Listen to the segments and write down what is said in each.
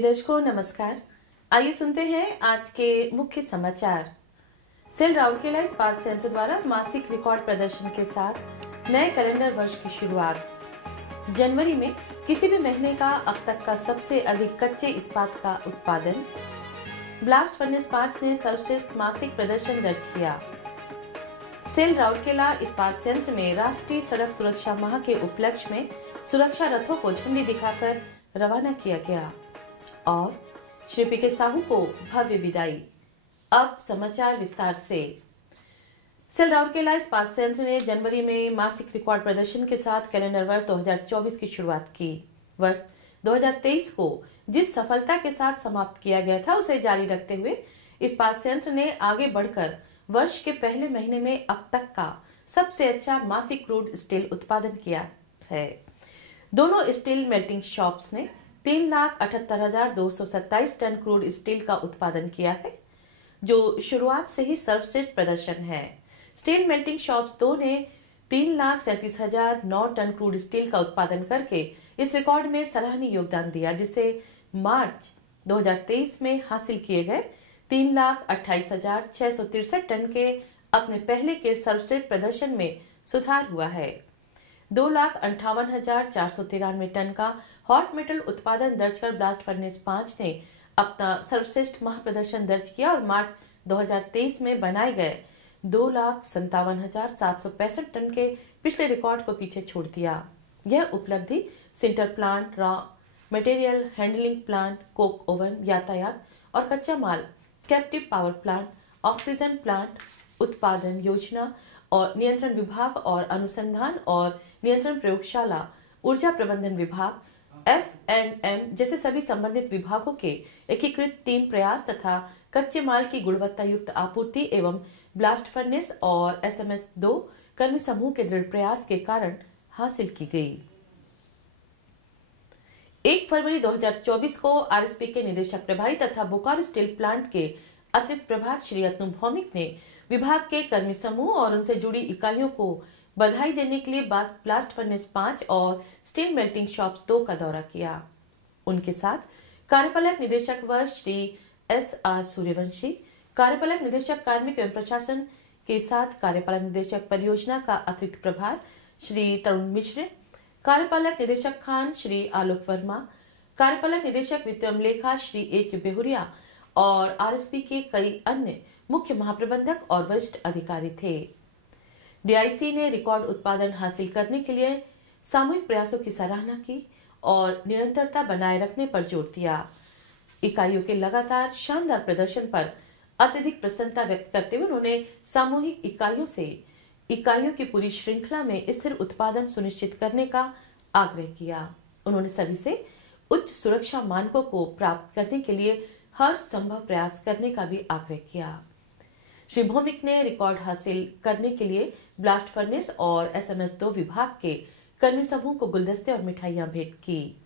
दर्शकों नमस्कार। आइए सुनते हैं आज के मुख्य समाचार। सेल राउरकेला इस्पात संयंत्र द्वारा मासिक रिकॉर्ड प्रदर्शन के साथ नए कैलेंडर वर्ष की शुरुआत। जनवरी में किसी भी महीने का अब तक का सबसे अधिक कच्चे इस्पात का उत्पादन। ब्लास्ट फर्नेस 5 ने सर्वश्रेष्ठ मासिक प्रदर्शन दर्ज किया। सेल राउरकेला इस्पात संयंत्र में राष्ट्रीय सड़क सुरक्षा माह के उपलक्ष्य में सुरक्षा रथों को झंडी दिखाकर रवाना किया गया और श्री पी के साहू को भव्य विदाई। अब समाचार विस्तार से। सेल राउरकेला इस्पात संयंत्र ने जनवरी में मासिक रिकॉर्ड प्रदर्शन के साथ कैलेंडर वर्ष 2024 की शुरुआत की। वर्ष 2023 को जिस सफलता के साथ समाप्त किया गया था उसे जारी रखते हुए इस्पात संयंत्र ने आगे बढ़कर वर्ष के पहले महीने में अब तक का सबसे अच्छा मासिक क्रूड स्टील उत्पादन किया है। दोनों स्टील मेल्टिंग शॉप्स ने 3,78,227 टन क्रूड स्टील का उत्पादन किया है, जो शुरुआत से ही सर्वश्रेष्ठ प्रदर्शन है। स्टील मेल्टिंग शॉप्स 2 ने 3,37,009 टन क्रूड स्टील का उत्पादन करके इस रिकॉर्ड में सराहनीय योगदान दिया, जिसे मार्च 2023 में हासिल किए गए 3,28,663 टन के अपने पहले के सर्वश्रेष्ठ प्रदर्शन में सुधार हुआ है। 2,58,493 टन का हॉट मेटल उत्पादन दर्ज कर ब्लास्ट फर्नेस 5 ने अपना सर्वश्रेष्ठ महाप्रदर्शन दर्ज किया और मार्च 2023 में बनाए गए 2,57,765 टन के पिछले रिकॉर्ड को पीछे छोड़ दिया। यह उपलब्धि sinter plant, raw material handling plant, coke oven, यातायात और कच्चा माल, captive power plant, oxygen plant, उत्पादन योजना और नियंत्रण विभाग और अनुसंधान और नियंत्रण प्रयोगशाला, ऊर्जा प्रबंधन विभाग, F&M जैसे सभी संबंधित विभागों के एकीकृत टीम प्रयास तथा कच्चे माल की गुणवत्ता युक्त आपूर्ति एवं ब्लास्ट फर्नेस और SMS 2 कर्मी समूह के दृढ़ प्रयास के कारण हासिल की गई। 1 फरवरी 2024 को RSP के निदेशक प्रभारी तथा बोकारो स्टील प्लांट के अतिरिक्त प्रभार श्री अतनु भौमिक ने विभाग के कर्मी समूह और उनसे जुड़ी इकाइयों को बधाई देने के लिए ब्लास्ट फर्नेस 5 और स्टील मेल्टिंग शॉप्स 2 का दौरा किया। उनके साथ कार्यपालक निदेशक व श्री SR सूर्यवंशी, कार्यपालक निदेशक कार्मिक एवं प्रशासन के साथ कार्यपालक निदेशक परियोजना का अतिरिक्त प्रभार श्री तरुण मिश्र, कार्यपालक निदेशक खान श्री आलोक वर्मा, कार्यपालक निदेशक वित्त एवं लेखा श्री A.K. बेहुरिया और RSP के कई अन्य मुख्य महाप्रबंधक और वरिष्ठ अधिकारी थे। DIC ने रिकॉर्ड उत्पादन हासिल करने के लिए सामूहिक प्रयासों की सराहना की और निरंतरता बनाए रखने पर जोर दिया। इकाइयों के लगातार शानदार प्रदर्शन पर अत्यधिक प्रसन्नता व्यक्त करते हुए उन्होंने सामूहिक इकाइयों से इकाइयों की पूरी श्रृंखला में स्थिर उत्पादन सुनिश्चित करने का आग्रह किया। उन्होंने सभी से उच्च सुरक्षा मानकों को प्राप्त करने के लिए हर संभव प्रयास करने का भी आग्रह किया। श्री भौमिक ने रिकॉर्ड हासिल करने के लिए ब्लास्ट फर्नेस और SMS 2 विभाग के कर्मी समूह को गुलदस्ते और मिठाइयां भेंट की।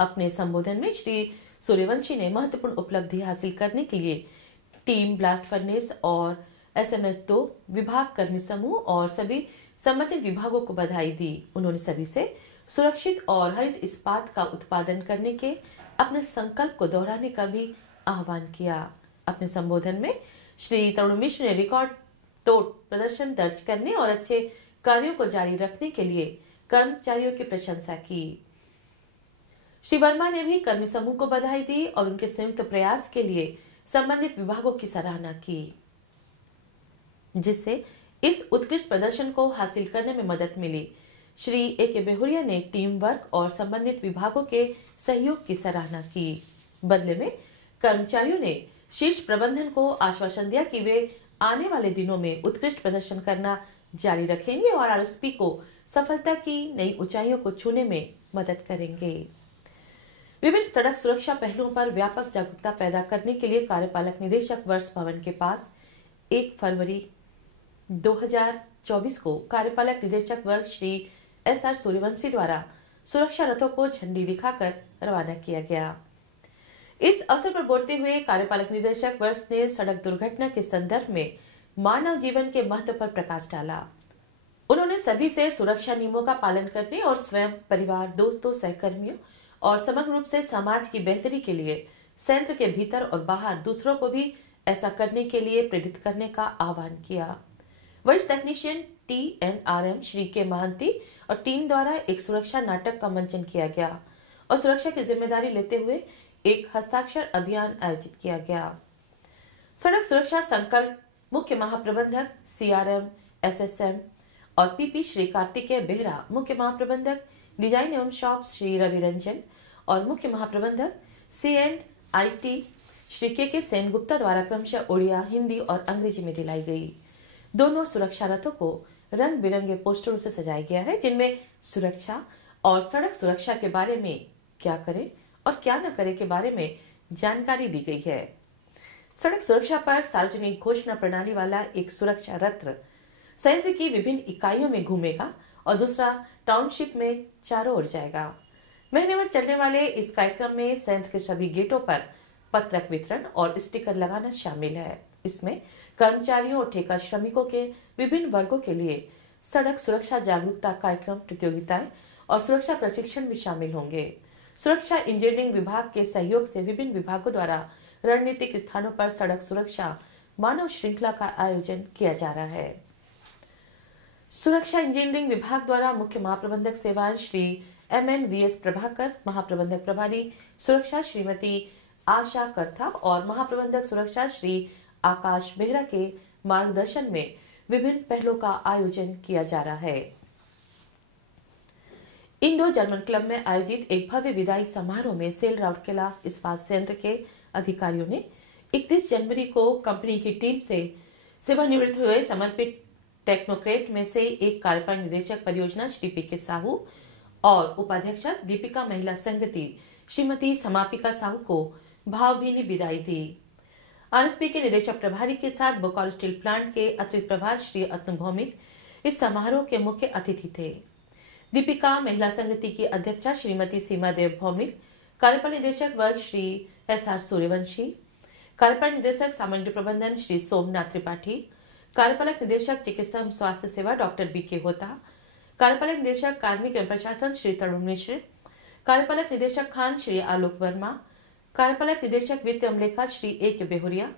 अपने संबोधन में श्री सूर्यवंशी ने महत्वपूर्ण उपलब्धि हासिल करने के लिए टीम ब्लास्ट फर्नेस और SMS 2 विभाग कर्मी समूह और सभी संबंधित विभागों को बधाई दी। उन्होंने सभी से सुरक्षित और हरित इस्पात का उत्पादन करने के अपने संकल्प को दोहराने का भी आह्वान किया। अपने संबोधन में श्री तरुण मिश्र ने रिकॉर्ड तोड़ प्रदर्शन दर्ज करने और अच्छे कार्यों को जारी रखने के लिए कर्मचारियों की प्रशंसा की। श्री वर्मा ने भी कर्मी समूह को बधाई दी और उनके संयुक्त प्रयास के लिए संबंधित विभागों की सराहना की, जिससे इस उत्कृष्ट प्रदर्शन को हासिल करने में मदद मिली। श्री A.K. बेहुरिया ने टीम वर्क और संबंधित विभागों के सहयोग की सराहना की। बदले में कर्मचारियों ने शीर्ष प्रबंधन को आश्वासन दिया कि वे आने वाले दिनों में उत्कृष्ट प्रदर्शन करना जारी रखेंगे और RSP को सफलता की नई ऊंचाइयों को छूने में मदद करेंगे। विभिन्न सड़क सुरक्षा पहलुओं पर व्यापक जागरूकता पैदा करने के लिए कार्यपालक निदेशक वर्ष भवन के पास 1 फरवरी 2024 को कार्यपालक निदेशक वर्ग श्री SR सूर्यवंशी द्वारा सुरक्षा रथों को झंडी दिखाकर रवाना किया गया। इस अवसर पर बोलते हुए कार्यपालक निदेशक वर्ष ने सड़क दुर्घटना के संदर्भ में मानव जीवन के महत्व पर प्रकाश डाला। उन्होंने सभी से सुरक्षा नियमों का पालन करने और स्वयं, परिवार, दोस्तों, सहकर्मियों और समग्र रूप से समाज की बेहतरी के लिए संयंत्र के भीतर और बाहर दूसरों को भी ऐसा करने के लिए प्रेरित करने का आह्वान किया। वरिष्ठ तकनीशियन TNRM श्री के महांती और टीम द्वारा एक सुरक्षा नाटक का मंचन किया गया और सुरक्षा की जिम्मेदारी लेते हुए एक हस्ताक्षर अभियान आयोजित किया गया। सड़क सुरक्षा संकल्प मुख्य महाप्रबंधक CRM SSM और PP श्री कार्तिकेय बेहरा, मुख्य महाप्रबंधक डिजाइन एवं शॉप श्री रवि रंजन और मुख्य महाप्रबंधक C&IT श्री के सेन गुप्ता द्वारा क्रमशः उड़िया, हिंदी और अंग्रेजी में दिलाई गई। दोनों सुरक्षा रथों को रंग बिरंगे पोस्टरों से सजाया गया है, जिनमें सुरक्षा और सड़क सुरक्षा के बारे में क्या करें और क्या न करें के बारे में जानकारी दी गई है। सड़क सुरक्षा पर सार्वजनिक घोषणा प्रणाली वाला एक सुरक्षा रथ संयंत्र की विभिन्न इकाइयों में घूमेगा और दूसरा टाउनशिप में चारों ओर जाएगा। महीने भर चलने वाले इस कार्यक्रम में संयंत्र के सभी गेटों पर पत्रक वितरण और स्टिकर लगाना शामिल है। इसमें कर्मचारियों और ठेका श्रमिकों के विभिन्न वर्गों के लिए सड़क सुरक्षा जागरूकता कार्यक्रम, प्रतियोगिताएं और सुरक्षा प्रशिक्षण भी शामिल होंगे। सुरक्षा इंजीनियरिंग विभाग के सहयोग से विभिन्न विभागों द्वारा रणनीतिक स्थानों पर सड़क सुरक्षा मानव श्रृंखला का आयोजन किया जा रहा है। सुरक्षा इंजीनियरिंग विभाग द्वारा मुख्य महाप्रबंधक सेवाएं श्री MNVS प्रभाकर, महाप्रबंधक प्रभारी सुरक्षा श्रीमती आशा करथा और महाप्रबंधक सुरक्षा श्री आकाश बेहरा के मार्गदर्शन में विभिन्न पहलों का आयोजन किया जा रहा है। इंडो जर्मन क्लब में आयोजित एक भव्य विदाई समारोह में सेल राउरकेला इस्पात संयंत्र के अधिकारियों ने 31 जनवरी को कंपनी की टीम से सेवानिवृत्त हुए समर्पित टेक्नोक्रेट में से एक कार्यपालक निदेशक परियोजना श्री PK साहू और उपाध्यक्षा दीपिका महिला संगति श्रीमती समापिका साहू को भावभीनी विदाई दी। RSP के निदेशक प्रभारी के साथ बोकारो स्टील प्लांट के अतिरिक्त प्रभार श्री अतनु भौमिक इस समारोह के मुख्य अतिथि थे। दीपिका महिला संगति की अध्यक्षा श्रीमती सीमा देव भौमिक, कार्यपालक निदेशक वर्ग श्री SR सूर्यवंशी, कार्यपालक निदेशक सामान्य प्रबंधन श्री सोमनाथ त्रिपाठी, कार्यपालक निदेशक चिकित्सा एवं स्वास्थ्य सेवा डॉक्टर BK होता, कार्यपालक निदेशक कार्मिक एवं प्रशासन श्री तरुण मिश्र, कार्यपालक निदेशक खान श्री आलोक वर्मा, कार्यपालक निदेशक वित्त अमलेखा श्री AK बेहुरिया,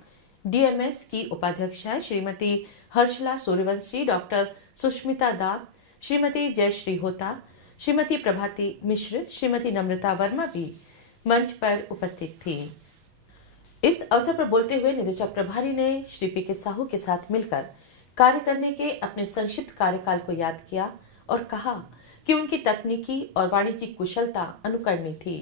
DMS की उपाध्यक्षा श्रीमती हर्षला सूर्यवंशी, डॉक्टर सुष्मिता दास, श्रीमती जयश्री होता, श्रीमती प्रभाती मिश्र, श्रीमती नम्रता वर्मा भी मंच पर उपस्थित थी। इस अवसर पर बोलते हुए निदेशक प्रभारी ने श्री PK साहू के साथ मिलकर कार्य करने के अपने संक्षिप्त कार्यकाल को याद किया और कहा कि उनकी तकनीकी और वाणिज्यिक कुशलता अनुकरणीय थी।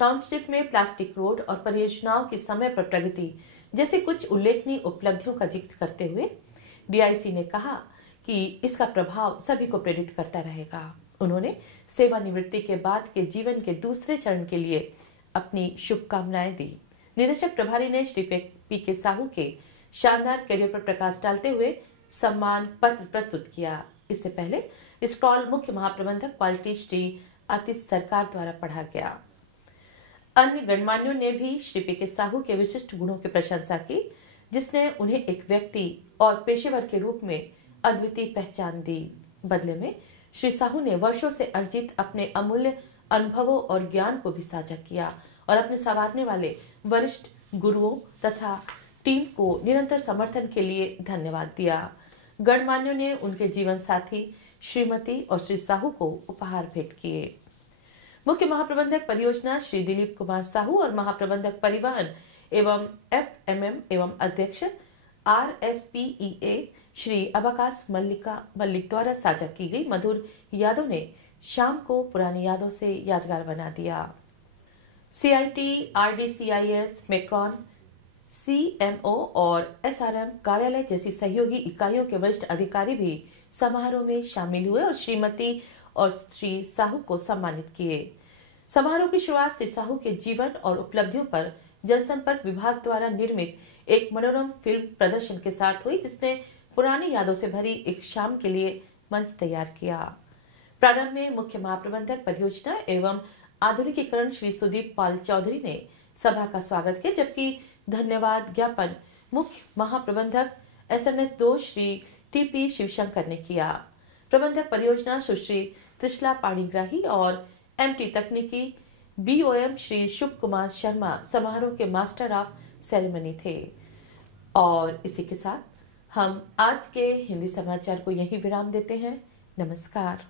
टाउनशिप में प्लास्टिक रोड और परियोजनाओं की समय पर प्रगति जैसे कुछ उल्लेखनीय उपलब्धियों का जिक्र करते हुए DIC ने कहा कि इसका प्रभाव सभी को प्रेरित करता रहेगा। उन्होंने सेवानिवृत्ति के बाद के जीवन के दूसरे चरण के लिए अपनी शुभकामनाएं दी। निदेशक प्रभारी ने श्री PK साहू के शानदार करियर पर प्रकाश डालते हुए सम्मान पत्र प्रस्तुत किया। इससे पहले स्क्रॉल मुख्य महाप्रबंधक क्वालिटी श्री आतिश सरकार द्वारा पढ़ा गया। अन्य गणमान्यों ने भी श्री PK साहू के विशिष्ट गुणों की प्रशंसा की, जिसने उन्हें एक व्यक्ति और पेशेवर के रूप में अद्वितीय पहचान दी। बदले में श्री साहू ने वर्षों से अर्जित अपने अमूल्य अनुभवों और ज्ञान को भी साझा किया और अपने संवारने वाले वरिष्ठ गुरुओं तथा टीम को निरंतर समर्थन के लिए धन्यवाद दिया। गणमान्यों ने उनके जीवन साथी श्रीमती और श्री साहू को उपहार भेंट किए। मुख्य महाप्रबंधक परियोजना श्री दिलीप कुमार साहू और महाप्रबंधक परिवहन एवं FMM एवं अध्यक्ष RSPEA श्री अबाकाश मल्लिक द्वारा साझा की गई मधुर यादों ने शाम को पुरानी यादों से यादगार बना दिया। CIT, RDCIS, मेक्रॉन, CMO और SRM कार्यालय जैसी सहयोगी इकाइयों के वरिष्ठ अधिकारी भी समारोह में शामिल हुए और श्रीमती और श्री साहू को सम्मानित किए। समारोह की शुरुआत श्री साहू के जीवन और उपलब्धियों पर जनसंपर्क विभाग द्वारा निर्मित एक मनोरम फिल्म प्रदर्शन के साथ हुई, जिसने पुरानी यादों से भरी एक शाम के लिए मंच तैयार किया। प्रारंभ में मुख्य महाप्रबंधक परियोजना एवं आधुनिकीकरण श्री सुदीप पाल चौधरी ने सभा का स्वागत किया, जबकि धन्यवाद ज्ञापन मुख्य महाप्रबंधक SMS 2 श्री TP शिवशंकर ने किया। प्रबंधक परियोजना सुश्री त्रिशला पाणिग्राही और MT तकनीकी BOM श्री शुभ कुमार शर्मा समारोह के मास्टर ऑफ सेरेमनी थे। और इसी के साथ हम आज के हिंदी समाचार को यहीं विराम देते हैं। नमस्कार।